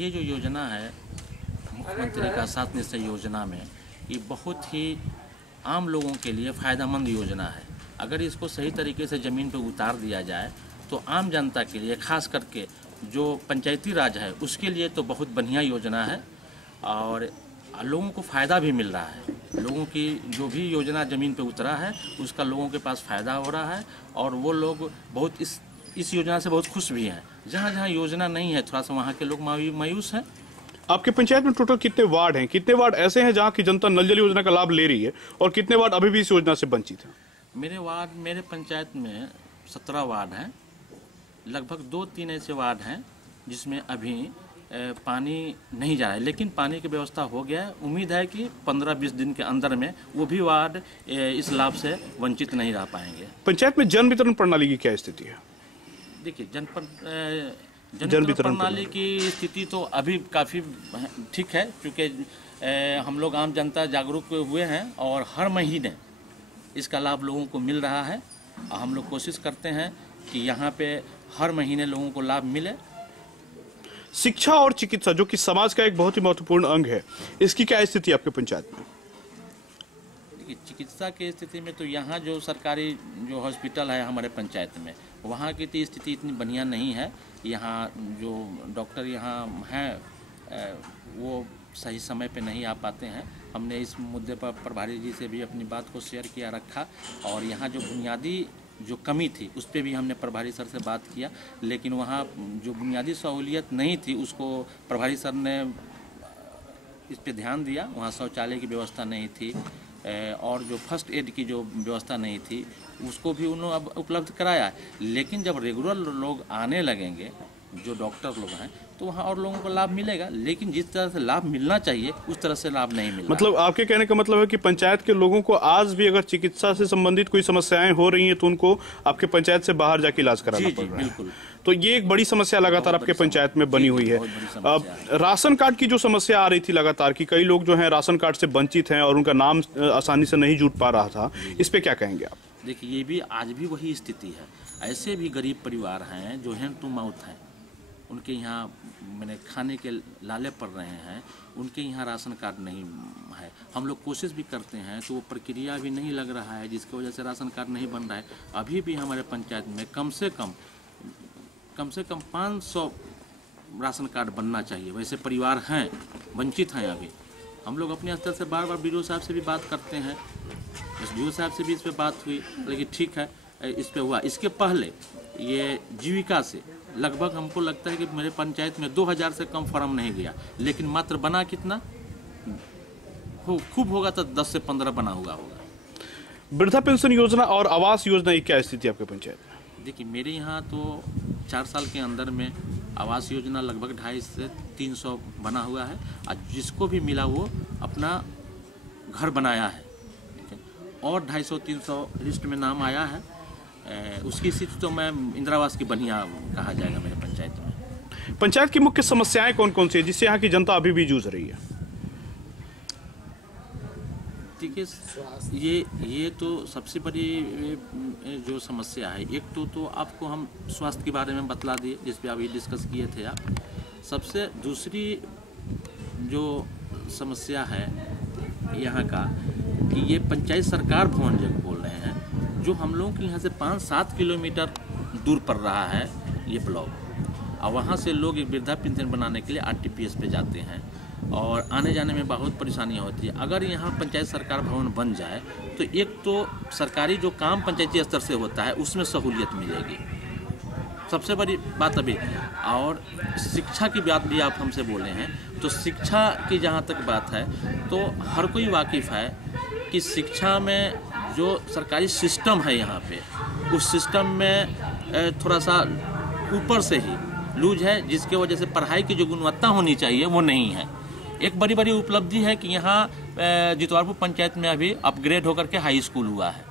ये जो योजना है मुख्यमंत्री का 7 निश्चय योजना में, ये बहुत ही आम लोगों के लिए फ़ायदेमंद योजना है। अगर इसको सही तरीके से ज़मीन पर उतार दिया जाए तो आम जनता के लिए, खास करके जो पंचायती राज है उसके लिए तो बहुत बढ़िया योजना है और लोगों को फ़ायदा भी मिल रहा है। लोगों की जो भी योजना ज़मीन पे उतरा है उसका लोगों के पास फ़ायदा हो रहा है और वो लोग बहुत इस योजना से बहुत खुश भी हैं। जहाँ जहाँ योजना नहीं है थोड़ा सा वहाँ के लोग मायूस हैं। आपके पंचायत में टोटल कितने वार्ड हैं? कितने वार्ड ऐसे हैं जहाँ की जनता नल जल योजना का लाभ ले रही है और कितने वार्ड अभी भी इस योजना से वंचित हैं? मेरे पंचायत में 17 वार्ड हैं। लगभग 2-3 ऐसे वार्ड हैं जिसमें अभी पानी नहीं जा रहा है, लेकिन पानी की व्यवस्था हो गया है। उम्मीद है कि 15-20 दिन के अंदर में वो भी वार्ड इस लाभ से वंचित नहीं रह पाएंगे। पंचायत में जन वितरण प्रणाली की क्या स्थिति है? देखिए, जन वितरण प्रणाली की स्थिति तो अभी काफ़ी ठीक है, क्योंकि हम लोग आम जनता जागरूक हुए हैं और हर महीने इसका लाभ लोगों को मिल रहा है। हम लोग कोशिश करते हैं कि यहाँ पे हर महीने लोगों को लाभ मिले। शिक्षा और चिकित्सा, जो कि समाज का एक बहुत ही महत्वपूर्ण अंग है, इसकी क्या स्थिति है आपके पंचायत में? देखिए, चिकित्सा की स्थिति में तो यहाँ जो सरकारी जो हॉस्पिटल है हमारे पंचायत में, वहाँ की तो स्थिति इतनी बढ़िया नहीं है। यहाँ जो डॉक्टर यहाँ हैं वो सही समय पे नहीं आ पाते हैं। हमने इस मुद्दे पर प्रभारी जी से भी अपनी बात को शेयर किया रखा और यहाँ जो बुनियादी जो कमी थी उस पर भी हमने प्रभारी सर से बात किया, लेकिन वहाँ जो बुनियादी सहूलियत नहीं थी उसको प्रभारी सर ने इस पे ध्यान दिया। वहाँ शौचालय की व्यवस्था नहीं थी और जो फर्स्ट एड की जो व्यवस्था नहीं थी उसको भी उन्होंने अब उपलब्ध कराया। लेकिन जब रेगुलर लोग आने लगेंगे, जो डॉक्टर लोग हैं, तो वहाँ और लोगों को लाभ मिलेगा, लेकिन जिस तरह से लाभ मिलना चाहिए उस तरह से लाभ नहीं मिल रहा। मतलब आपके कहने का मतलब है कि पंचायत के लोगों को आज भी अगर चिकित्सा से संबंधित कोई समस्याएं हो रही हैं तो उनको आपके पंचायत से बाहर जाके इलाज कराना पड़ रहा है। बिल्कुल। तो ये एक बड़ी समस्या लगातार आपके पंचायत में बनी हुई है। अब राशन कार्ड की जो समस्या आ रही थी लगातार, कि कई लोग जो हैं राशन कार्ड से वंचित हैं और उनका नाम आसानी से नहीं जुट पा रहा था, इस पे क्या कहेंगे आप? देखिए, ये भी आज भी वही स्थिति है। ऐसे भी गरीब परिवार हैं जो हैंड टू माउथ हैं, उनके यहाँ मैंने खाने के लाले पड़ रहे हैं, उनके यहाँ राशन कार्ड नहीं है। हम लोग कोशिश भी करते हैं तो वो प्रक्रिया भी नहीं लग रहा है, जिसकी वजह से राशन कार्ड नहीं बन रहा है। अभी भी हमारे पंचायत में कम से कम 500 राशन कार्ड बनना चाहिए। वैसे परिवार हैं, वंचित हैं। अभी हम लोग अपने स्तर से बार बार BDO साहब से भी बात करते हैं, SDO साहब से भी इस पर बात हुई, लेकिन ठीक है इस पे हुआ। इसके पहले ये जीविका से लगभग हमको लगता है कि मेरे पंचायत में 2000 से कम फॉर्म नहीं गया, लेकिन मात्र बना कितना खूब होगा तो 10 से 15 बना होगा। वृद्धा पेंशन योजना और आवास योजना की क्या स्थिति है आपके पंचायत में? देखिए, मेरे यहाँ तो 4 साल के अंदर में आवास योजना लगभग 250 से 300 बना हुआ है और जिसको भी मिला वो अपना घर बनाया है, ठीक है? और 250-300 लिस्ट में नाम आया है। उसकी स्थिति तो मैं इंदिरा आवास की बढ़िया कहा जाएगा मेरे पंचायत में। पंचायत की मुख्य समस्याएं कौन कौन सी है जिससे यहाँ की जनता अभी भी जूझ रही है? देखिए, ये तो सबसे बड़ी जो समस्या है, एक तो आपको हम स्वास्थ्य के बारे में बतला दिए, जिस पे अभी डिस्कस किए थे आप। सबसे दूसरी जो समस्या है यहाँ का कि ये पंचायत सरकार भवन जब बोल रहे हैं, जो हम लोगों के यहाँ से 5-7 किलोमीटर दूर पड़ रहा है ये ब्लॉक, और वहाँ से लोग एक वृद्धा पेंशन बनाने के लिए RTPS पे जाते हैं और आने जाने में बहुत परेशानियाँ होती है। अगर यहाँ पंचायत सरकार भवन बन जाए तो एक तो सरकारी जो काम पंचायती स्तर से होता है उसमें सहूलियत मिलेगी, सबसे बड़ी बात अभी। और शिक्षा की बात भी आप हमसे बोले हैं, तो शिक्षा की जहाँ तक बात है तो हर कोई वाकिफ़ है कि शिक्षा में जो सरकारी सिस्टम है यहाँ पे, उस सिस्टम में थोड़ा सा ऊपर से ही लूज है, जिसके वजह से पढ़ाई की जो गुणवत्ता होनी चाहिए वो नहीं है। एक बड़ी उपलब्धि है कि यहाँ जितवारपुर पंचायत में अभी अपग्रेड होकर के हाई स्कूल हुआ है,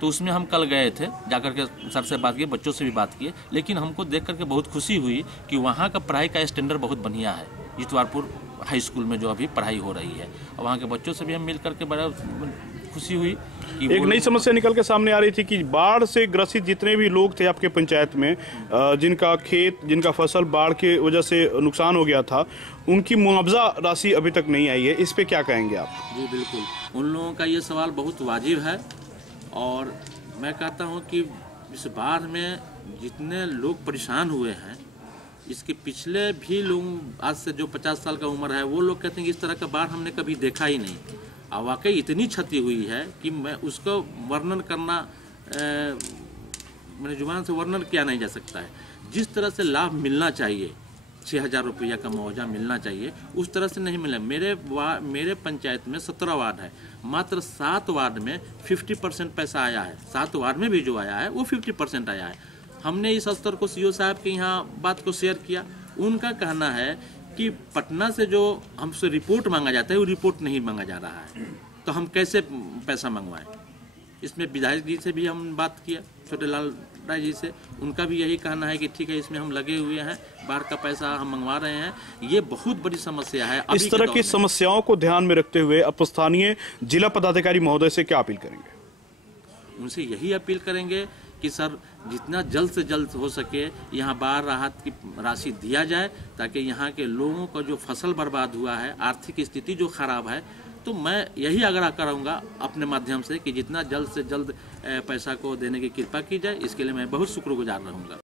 तो उसमें हम कल गए थे, जाकर के सर से बात किए, बच्चों से भी बात किए, लेकिन हमको देख करके बहुत खुशी हुई कि वहाँ का पढ़ाई का स्टैंडर्ड बहुत बढ़िया है। जितवारपुर हाई स्कूल में जो अभी पढ़ाई हो रही है, और वहाँ के बच्चों से भी हम मिल करके बड़ा खुशी हुई कि एक नई समस्या निकल के सामने आ रही थी कि बाढ़ से ग्रसित जितने भी लोग थे आपके पंचायत में, जिनका खेत, जिनका फसल बाढ़ के वजह से नुकसान हो गया था, उनकी मुआवजा राशि अभी तक नहीं आई है। इस पे क्या कहेंगे आप? जी बिल्कुल, उन लोगों का ये सवाल बहुत वाजिब है और मैं कहता हूँ कि इस बाढ़ में जितने लोग परेशान हुए हैं, इसके पिछले भी लोग, आज से जो 50 साल का उम्र है, वो लोग कहते हैं कि इस तरह का बाढ़ हमने कभी देखा ही नहीं। और वाकई इतनी क्षति हुई है कि मैं उसको वर्णन करना, मेरे जुबान से वर्णन किया नहीं जा सकता है। जिस तरह से लाभ मिलना चाहिए, 6,000 रुपया का मुआवजा मिलना चाहिए, उस तरह से नहीं मिला। मेरे पंचायत में 17 वार्ड है, मात्र 7 वार्ड में 50% पैसा आया है। 7 वार्ड में भी जो आया है वो 50% आया है। हमने इस स्तर को सीओ साहब के यहाँ बात को शेयर किया। उनका कहना है कि पटना से जो हमसे रिपोर्ट मांगा जाता है वो रिपोर्ट नहीं मांगा जा रहा है, तो हम कैसे पैसा मंगवाएं। इसमें विधायक जी से भी हम बात किया, छोटे लाल राय जी से, उनका भी यही कहना है कि ठीक है, इसमें हम लगे हुए हैं, बाढ़ का पैसा हम मंगवा रहे हैं। ये बहुत बड़ी समस्या है। इस तरह की समस्याओं को ध्यान में रखते हुए आप स्थानीय जिला पदाधिकारी महोदय से क्या अपील करेंगे? उनसे यही अपील करेंगे कि सर, जितना जल्द से जल्द हो सके यहाँ बाढ़ राहत की राशि दिया जाए, ताकि यहाँ के लोगों का जो फसल बर्बाद हुआ है, आर्थिक स्थिति जो खराब है, तो मैं यही आग्रह करूँगा अपने माध्यम से कि जितना जल्द से जल्द पैसा को देने की कृपा की जाए। इसके लिए मैं बहुत शुक्रगुजार रहूँगा।